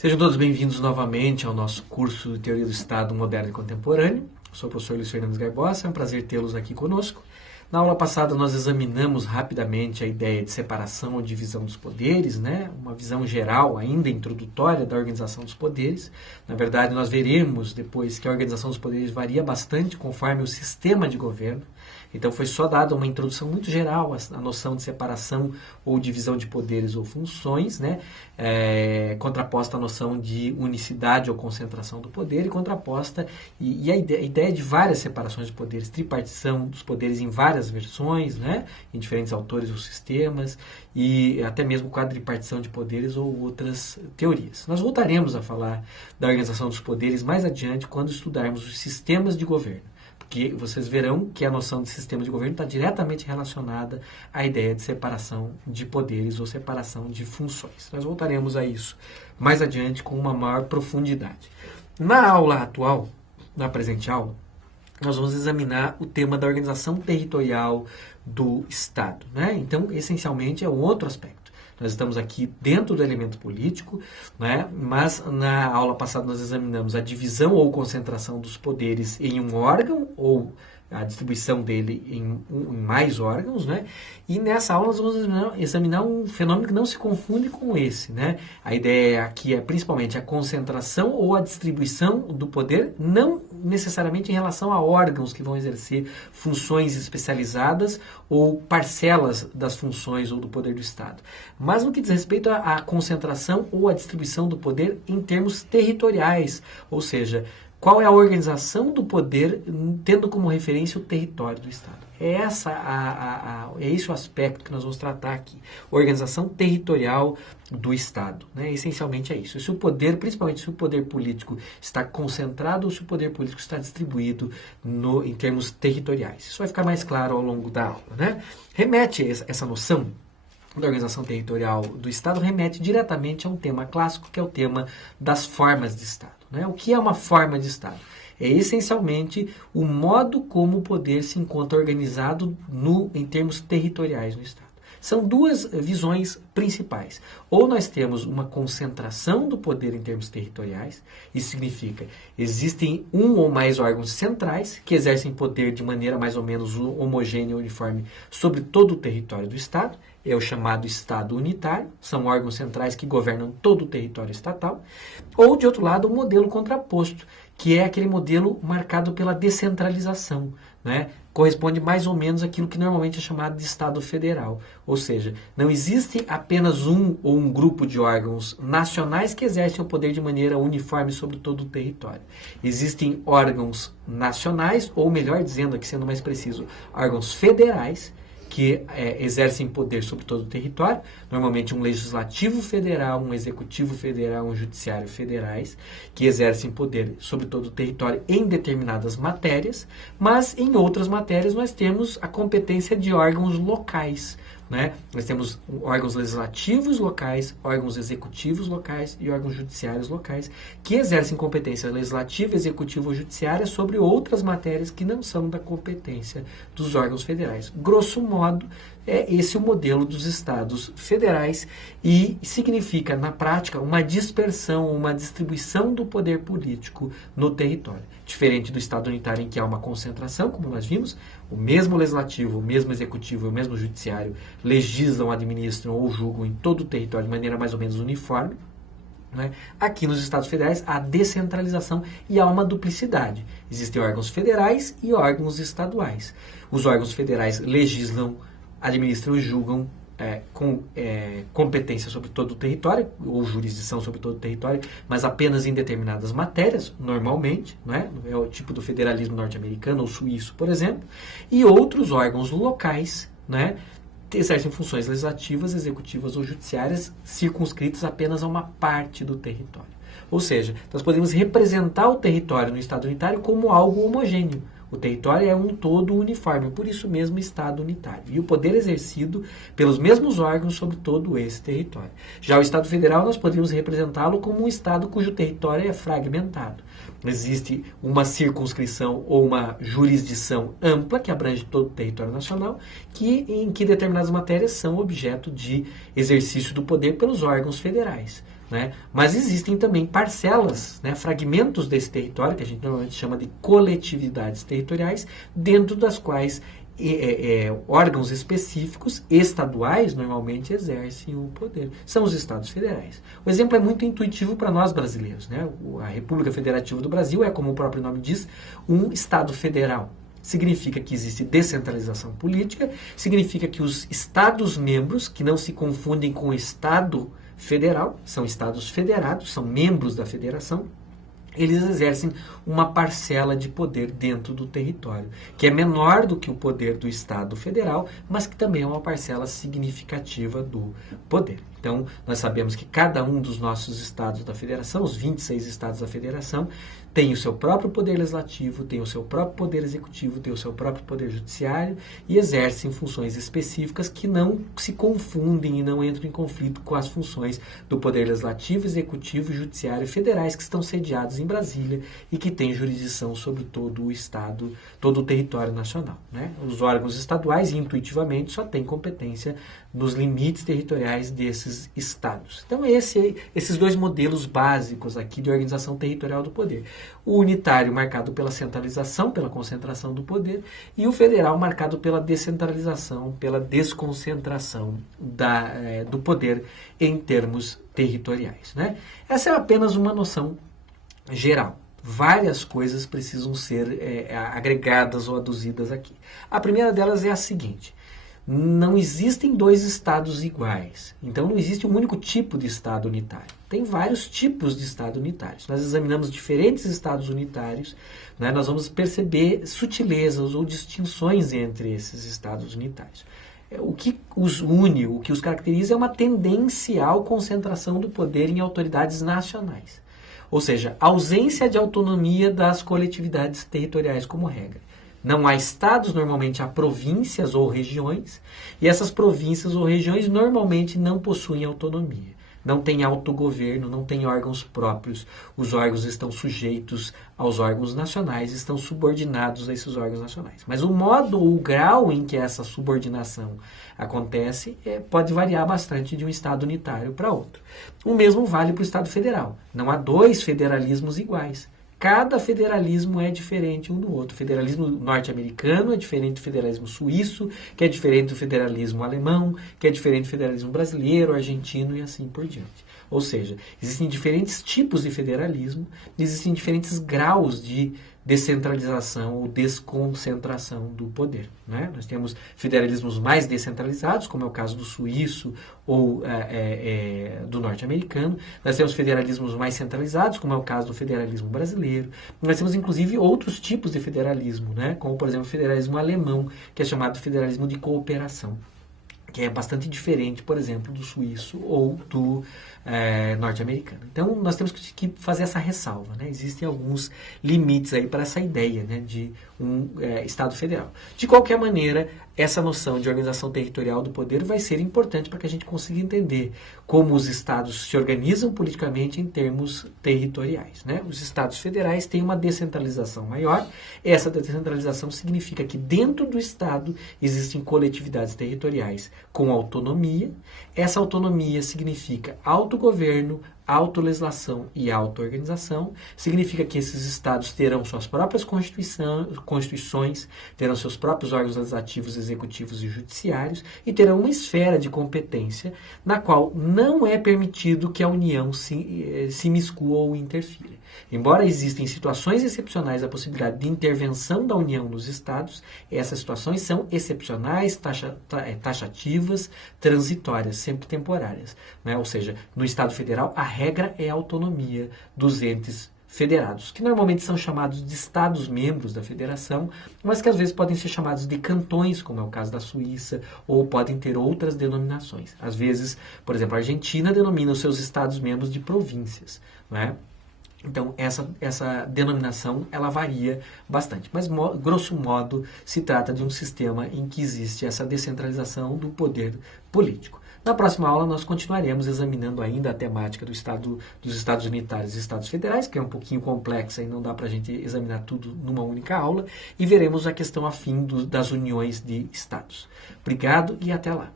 Sejam todos bem-vindos novamente ao nosso curso de Teoria do Estado Moderno e Contemporâneo. Sou o professor Luiz Fernandes Garbosa, é um prazer tê-los aqui conosco. Na aula passada nós examinamos rapidamente a ideia de separação ou divisão dos poderes, uma visão geral, ainda introdutória, da organização dos poderes. Na verdade, nós veremos depois que a organização dos poderes varia bastante conforme o sistema de governo. Então foi só dada uma introdução muito geral à noção de separação ou divisão de poderes ou funções, contraposta à noção de unicidade ou concentração do poder e contraposta a ideia de várias separações de poderes, tripartição dos poderes em várias versões, em diferentes autores ou sistemas, e até mesmo quadripartição de poderes ou outras teorias. Nós voltaremos a falar da organização dos poderes mais adiante quando estudarmos os sistemas de governo. Que vocês verão que a noção de sistema de governo está diretamente relacionada à ideia de separação de poderes ou separação de funções. Nós voltaremos a isso mais adiante com uma maior profundidade. Na aula atual, na presente aula, nós vamos examinar o tema da organização territorial do Estado. Então, essencialmente, é um outro aspecto. Nós estamos aqui dentro do elemento político, mas na aula passada nós examinamos a divisão ou concentração dos poderes em um órgão ou a distribuição dele em mais órgãos, E nessa aula nós vamos examinar um fenômeno que não se confunde com esse, A ideia aqui é principalmente a concentração ou a distribuição do poder, não necessariamente em relação a órgãos que vão exercer funções especializadas ou parcelas das funções ou do poder do Estado, mas no que diz respeito à concentração ou à distribuição do poder em termos territoriais, ou seja, qual é a organização do poder tendo como referência o território do Estado. É esse o aspecto que nós vamos tratar aqui. Organização territorial do Estado. Essencialmente é isso. Se o poder, principalmente se o poder político está concentrado ou se o poder político está distribuído em termos territoriais. Isso vai ficar mais claro ao longo da aula. Remete essa noção da organização territorial do Estado, remete diretamente a um tema clássico, que é o tema das formas de Estado. O que é uma forma de Estado? É essencialmente o modo como o poder se encontra organizado em termos territoriais no Estado. São duas visões principais. Ou nós temos uma concentração do poder em termos territoriais, isso significa existem um ou mais órgãos centrais que exercem poder de maneira mais ou menos homogênea e uniforme sobre todo o território do Estado, é o chamado Estado unitário, são órgãos centrais que governam todo o território estatal, ou, de outro lado, o modelo contraposto, que é aquele modelo marcado pela descentralização, corresponde mais ou menos àquilo que normalmente é chamado de Estado federal, ou seja, não existe apenas um ou um grupo de órgãos nacionais que exercem o poder de maneira uniforme sobre todo o território. Existem órgãos nacionais, ou melhor dizendo, aqui sendo mais preciso, órgãos federais, que exercem poder sobre todo o território, normalmente um legislativo federal, um executivo federal, um judiciário federais, que exercem poder sobre todo o território em determinadas matérias, mas em outras matérias nós temos a competência de órgãos locais. Nós temos órgãos legislativos locais, órgãos executivos locais e órgãos judiciários locais que exercem competência legislativa, executiva ou judiciária sobre outras matérias que não são da competência dos órgãos federais. Grosso modo, é esse o modelo dos estados federais e significa, na prática, uma dispersão, uma distribuição do poder político no território. Diferente do Estado unitário em que há uma concentração, como nós vimos, o mesmo legislativo, o mesmo executivo e o mesmo judiciário legislam, administram ou julgam em todo o território de maneira mais ou menos uniforme. Aqui nos Estados Federais há descentralização e há uma duplicidade. Existem órgãos federais e órgãos estaduais. Os órgãos federais legislam, administram e julgam com competência sobre todo o território, ou jurisdição sobre todo o território, mas apenas em determinadas matérias, normalmente, é o tipo do federalismo norte-americano ou suíço, por exemplo, e outros órgãos locais, exercem funções legislativas, executivas ou judiciárias circunscritas apenas a uma parte do território. Ou seja, nós podemos representar o território no Estado unitário como algo homogêneo. O território é um todo uniforme, por isso mesmo Estado unitário. E o poder exercido pelos mesmos órgãos sobre todo esse território. Já o Estado federal, nós poderíamos representá-lo como um Estado cujo território é fragmentado. Existe uma circunscrição ou uma jurisdição ampla que abrange todo o território nacional, em que determinadas matérias são objeto de exercício do poder pelos órgãos federais. né? Mas existem também parcelas, né, fragmentos desse território, que a gente normalmente chama de coletividades territoriais, dentro das quais órgãos específicos, estaduais, normalmente exercem o poder. São os estados federais. O exemplo é muito intuitivo para nós brasileiros, né? A República Federativa do Brasil é, como o próprio nome diz, um estado federal. Significa que existe descentralização política, significa que os estados-membros, que não se confundem com o Estado federal, são estados federados, são membros da federação, eles exercem uma parcela de poder dentro do território, que é menor do que o poder do Estado federal, mas que também é uma parcela significativa do poder. Então, nós sabemos que cada um dos nossos estados da federação, os 26 estados da federação, tem o seu próprio poder legislativo, tem o seu próprio poder executivo, tem o seu próprio poder judiciário e exercem funções específicas que não se confundem e não entram em conflito com as funções do poder legislativo, executivo e judiciário federais que estão sediados em Brasília e que têm jurisdição sobre todo o estado, todo o território nacional, né? Os órgãos estaduais, intuitivamente, só têm competência nos limites territoriais desses estados. Então, esses dois modelos básicos aqui de organização territorial do poder. O unitário marcado pela centralização, pela concentração do poder, e o federal marcado pela descentralização, pela desconcentração do poder em termos territoriais, né? Essa é apenas uma noção geral. Várias coisas precisam ser agregadas ou aduzidas aqui. A primeira delas é a seguinte: não existem dois estados iguais. Então, não existe um único tipo de estado unitário. Tem vários tipos de estado unitários. Nós examinamos diferentes estados unitários, né? Nós vamos perceber sutilezas ou distinções entre esses estados unitários. O que os une, o que os caracteriza é uma tendencial concentração do poder em autoridades nacionais. Ou seja, ausência de autonomia das coletividades territoriais como regra. Não há estados, normalmente há províncias ou regiões, e essas províncias ou regiões normalmente não possuem autonomia. Não tem autogoverno, não tem órgãos próprios. Os órgãos estão sujeitos aos órgãos nacionais, estão subordinados a esses órgãos nacionais. Mas o modo, o grau em que essa subordinação acontece pode variar bastante de um estado unitário para outro. O mesmo vale para o estado federal. Não há dois federalismos iguais. Cada federalismo é diferente um do outro. O federalismo norte-americano é diferente do federalismo suíço, que é diferente do federalismo alemão, que é diferente do federalismo brasileiro, argentino e assim por diante. Ou seja, existem diferentes tipos de federalismo, existem diferentes graus de descentralização ou desconcentração do poder, né? Nós temos federalismos mais descentralizados, como é o caso do suíço ou do norte-americano. Nós temos federalismos mais centralizados, como é o caso do federalismo brasileiro. Nós temos, inclusive, outros tipos de federalismo, né? Como, por exemplo, o federalismo alemão, que é chamado de federalismo de cooperação, que é bastante diferente, por exemplo, do suíço ou do norte-americano. Então, nós temos que fazer essa ressalva, né? Existem alguns limites aí para essa ideia, né, de um Estado federal. De qualquer maneira, essa noção de organização territorial do poder vai ser importante para que a gente consiga entender como os estados se organizam politicamente em termos territoriais, né? Os estados federais têm uma descentralização maior. Essa descentralização significa que dentro do estado existem coletividades territoriais com autonomia. Essa autonomia significa autogoverno, autolegislação e autoorganização. Significa que esses estados terão suas próprias constituições, terão seus próprios órgãos legislativos, executivos e judiciários e terão uma esfera de competência na qual não é permitido que a União se imiscua ou interfira. Embora existem situações excepcionais a possibilidade de intervenção da União nos estados, essas situações são excepcionais, taxativas, transitórias, sempre temporárias, né? Ou seja, no Estado Federal, a regra é a autonomia dos entes federados, que normalmente são chamados de estados-membros da federação, mas que às vezes podem ser chamados de cantões, como é o caso da Suíça, ou podem ter outras denominações. Às vezes, por exemplo, a Argentina denomina os seus estados-membros de províncias, né? Então, essa denominação, ela varia bastante. Mas, grosso modo, se trata de um sistema em que existe essa descentralização do poder político. Na próxima aula, nós continuaremos examinando ainda a temática dos Estados unitários e Estados federais, que é um pouquinho complexa e não dá para a gente examinar tudo numa única aula, e veremos a questão afim das uniões de Estados. Obrigado e até lá.